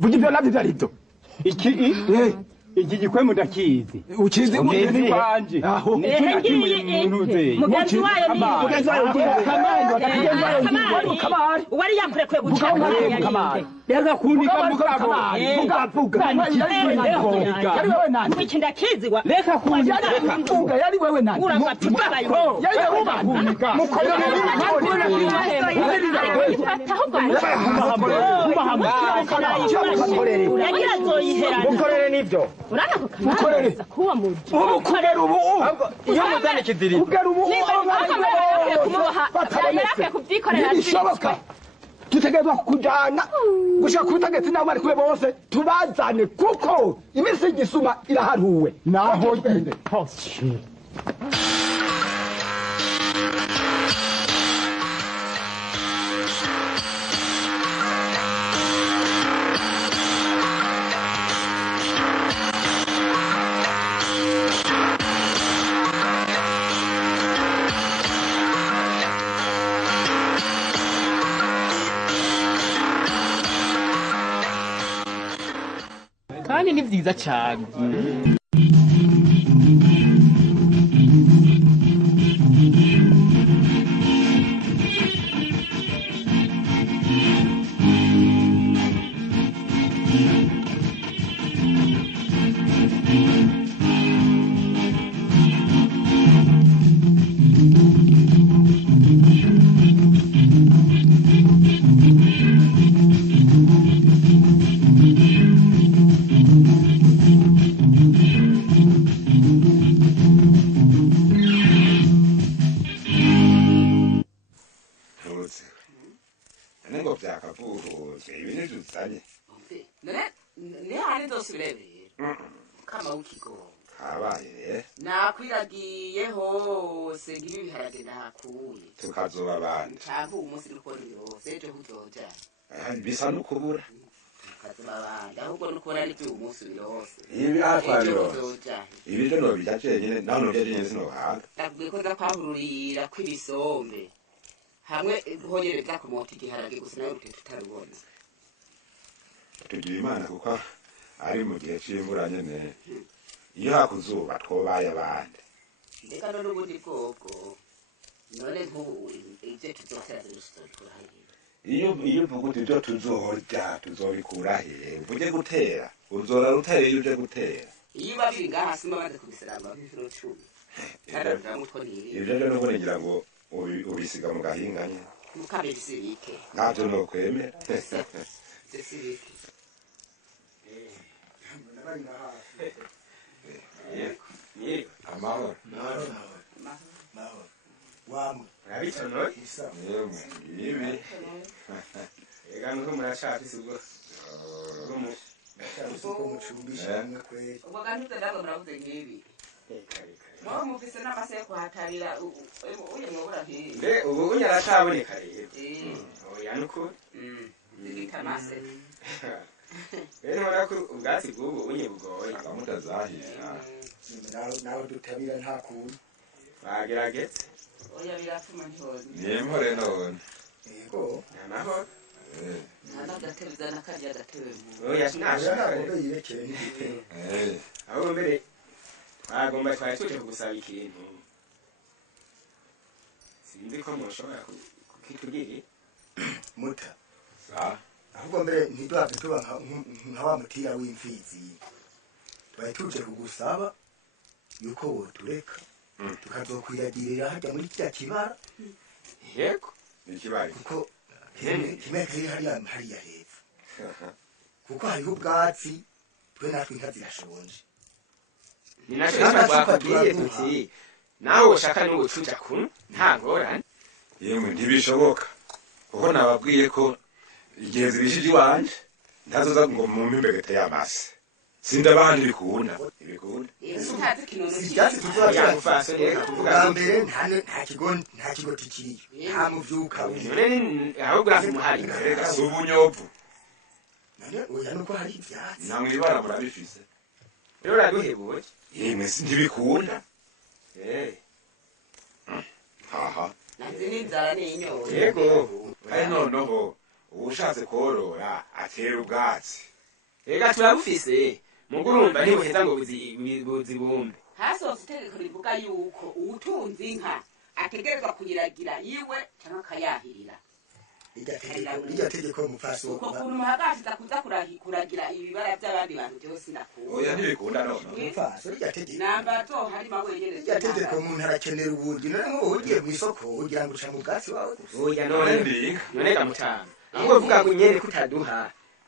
vuga ibyo nabyo byaribyo iki gikwemu ndakizi ukizi mugenzi wanje nicyo nakimuye mu ntuze mugenzi wayo ni mugenzi wayo kamari wari yakurekwe gucana reka kunika yari wewe nani iki ndakizi wa reka kunika yari wewe nani urafatuka bayo yari wewe kunika yagira zoyiherana mukorere nivyo mukorere kuwa mu mukorere ubu iyo muzane kidiri mukorere ubu ntibishoboka dutegerezwa kujana gushaka kubutegetsi n'abo bari kure bose tubazane kuko iminsi y'igisuma iraharuwe naho nyine kandi ni vyiza cyane nakwiragiye hose ngibiharage nakuye tukazoba abandi cyangwa umunsi rukora yose ejo uzoja bisa n'ukubura tukazoba abandi ahubwo n'ukubura ari byo umunsi birose ibi atwariro ibi ryo nobirya cenyene naho nobirya cenyene sinohaga ndabwiye ko ndakwahururira kw'ibisombe hamwe honyereza kumota igiharage gusa nawe rute tutarubona tugira imana kuko ari mu gihe c'imvura nyene iyo hakuzuba twobaye abandi ndeka none ubundi bwoko none nk'ubu ivyo tuzotera iyo uvuga uti ivyo tuzobikura he uvuge gutera uzora rutera iyo uje gutera iyo babiri ngaha sima baze kubisaramba nk'inshuro 10 ivyo rero nubwo ngira ngo ubisiga mu gahinga nyene mukabe bisibike ntavyo nokwemera bisibike amahoro wamwe urabitonoye yemwe ibi ega nuko murashafise ubwo uko mucumbisha mwe kweli ubwo kandi ndabwo muravuze nk'ibi mwa mufise n'amase yo kuhatarira uye mwobura nk'ibi mbe ubu unyarashaboneka rero oya nuko zigitamase rero ubona ko ubwatsi bw'ubu unye bugoye abamutazahira nawe dutabira nta kuntu bageragetse oya biratuma ntihoze nimpore none yego amahoro nta gatebe zana kariya gatebe oya sinashaka ntabwo yirekere n'igitero aho mbere twagomba twari tuje kugusaba ikintu sinzi ko mushobora kukitubwira muta sa ahubwo mbere ntiduhave tuba nka wa mutira w'imfizi twari tuje kugusaba yuko wotureka tukazokwiragirira hajya muri kiriya kibara yego ikibari kuko kimwe kari hariya hepfo kuko hariho ubwatsi twe natwe inka zirashonje ni naco twakubwiye tuti nawe ushaka n'ubucuja kuno nta ngorane yemwe ntibishoboka kuko nababwiye ko igihe zibishije iwanje ntazoza ngo mumpe imbegete y'amase sindabana ibikunda utazi kinono ibyatsi tuzoja yagufase reka kuvuga bwa mbere nta kigo tikiriyo nta muvyuka none ahubwo urafi muhari reka si ubunyovu none oya nuko hari ivyatsi namwe ibara murabifise rero uraduhebuye yemwe ntibikunda haha nazi n'inzara n'inyoye yego ari noneho uwushatse korora atera ubwatsi ega turabufise mugurumva ntibuheza ngo buzibumbe hasohotse itegeko rivuga yuko uwutunze inka ategerezwa kuyiragira iwe cyangwa akayahirira irya tegeko mufasi wo uko kuntu muhagasiza kuza kuragira ibibara by'abandi bantu byose nakubona oya ntibikunda none mufasi irya tegeko namba to harimo wenyene irya tegeko umuntu arakenera ubundi none nk'ubu ugiye mu isoko ugira ngo uca mu bwatsi wawe gusa oya none gamutama ahubwo vuga ngo nyene kutaduha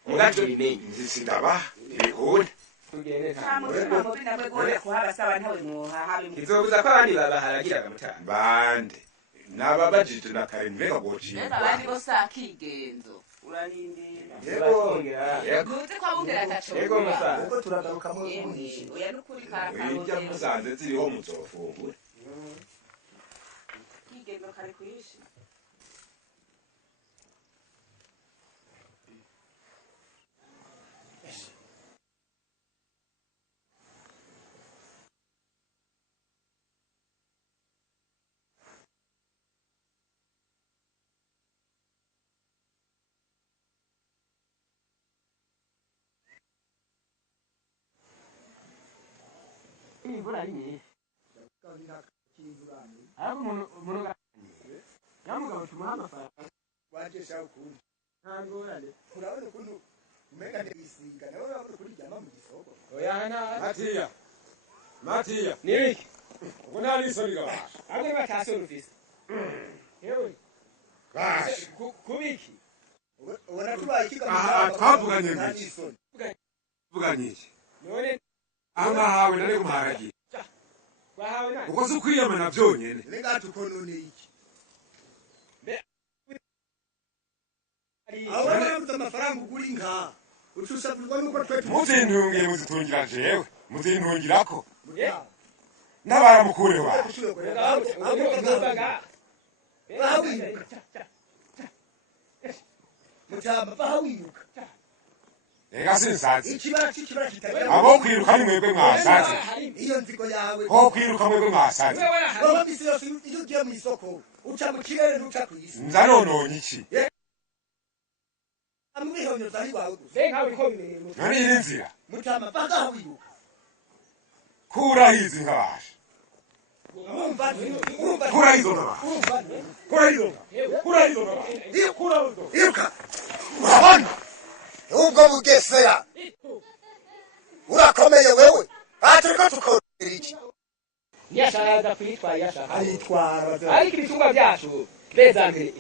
mugaje bimenye sindaba ntibikunda kizobuza ko abandi babaharagiraga mutama bande nababajije na kare mbega gociye abandi bose akigenzo urarindira yego guze kwa bundera ataco yego musa uko turagaruka mu mwishe oya nukuri irya karakarotera musanze ziriho muzofungura kigenzo kare kuyishi imvura ari nyinshi ariko umuntu nyamugabo tumuha amafaranga wajesha ukundi nta ngorane urabona ukuntu umenga ntibisiga nawe urabona ukuntu uryama mu gisoko oya nta matiya nibiki ubu nta n'isoni gabasha amwe batasora ufise yewe basha kubiki ubona tubaye ikiga twavuganye nta iki n'isoni tuvuganye iki none amahawe nari kumaharagira bahawe nani uko si ukwiyamana byonyene nengati uko none iki ari aho barabuze amafaranga ugura inka ucusabirwa nuko twe muzintungiye muzitungira jewe muzintungirako n'abaramukure waje mutamba bahawiruka ega sinsazi ikibara kitagira abo kwiruka ni mwebwe mwasaze iyo nzigo yawe ho kwiruka mwebwe mwasaze wowe misi yose iyo ugiye mu isoko uca mu kirere ntuca ku isi nzanononye iki amwihonyoza ari wawe gusa reka uriko bibintu none iri nzira mutamba bagahawiruka kurahizi nkabasha urumva kurahizo nkabasha kurahizo kurahizo nkabasha iruka urabona ubwo bugesera urakomeye wewe aturiko tukorera iki yashaka kwitwa yashaka aritwara ariko ibitungwa byacu beza mbere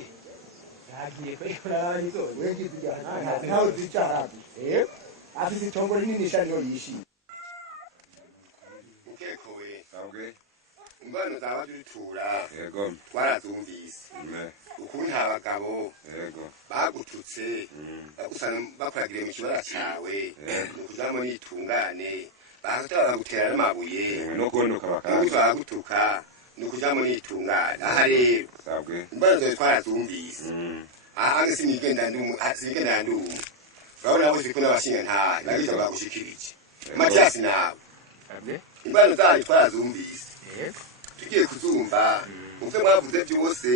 yagiye kwikora nizo ntawe zicyarabi afite itongo rinini shanyo yishimye ukekowe sabwe ingwano zaba dutura yego twarazumvise ne ukuntu abagabo yego bagututse bagusana bakuragiriye mu kibara cawe ukujamo n'itungane bahita bagutera n'amabuye no kunuka n'ukuza bakaza bagutuka n'ukujamo n'itungane aha rero sabwe ingwano zawe twarazumvise aha sinigenda ndumu urabona bose ko n'abashinga ntahe bagita bagushikirije matiyasi nawe ingwano zawe twarazumvise tugiye kuzumva muvyo mwavuze byose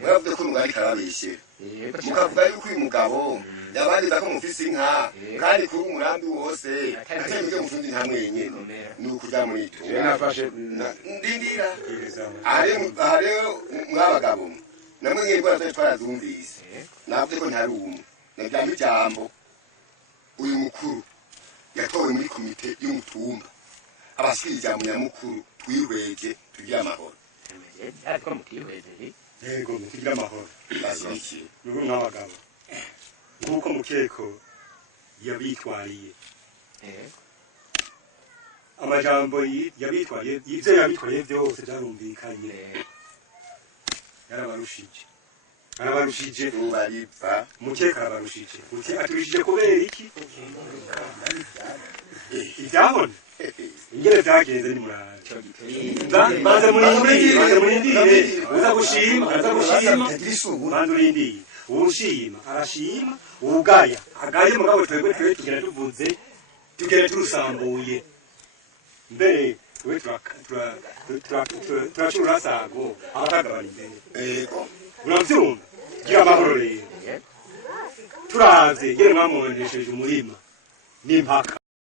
mwavuze ko mwari karabishyira mukavuga yuko uyu mugabo yabandiza ko mufise inka kandi kuri umurambi wose atari muvyo mufundi nta mwenyene ni ukuja muri itunga nafashe ndindira aha rero mwabagabo namwe ngirwa zose twarazumvise navuze ko ntari umwe navyamba ijambo uyu mukuru yatowe muri komite y'umutumba abashikira ijambo nyamukuru twihweje tugira amahoro ariko mutihweze yego tugira amahoro bashyigikiye nubu nk'abagabo nk'uko mukeko yabitwariye amajambo yabitwariye ibyo yabitwariye byose byarumvikanye arabarushije tubaripfa mukeka arabarushije aturushije kubera iki ibyabona ingene byagenze ni muraje banza murindire uza gushima banza urindire uwushima arashima uwugaya agaye mugabo twebwe tugenda tuvuze tugenda turusambuye mbere twe turacura urasago abakagabana imbere yego uravyumva gira amahoro rero turavye ingene mwamubonesheje umurima n'impaka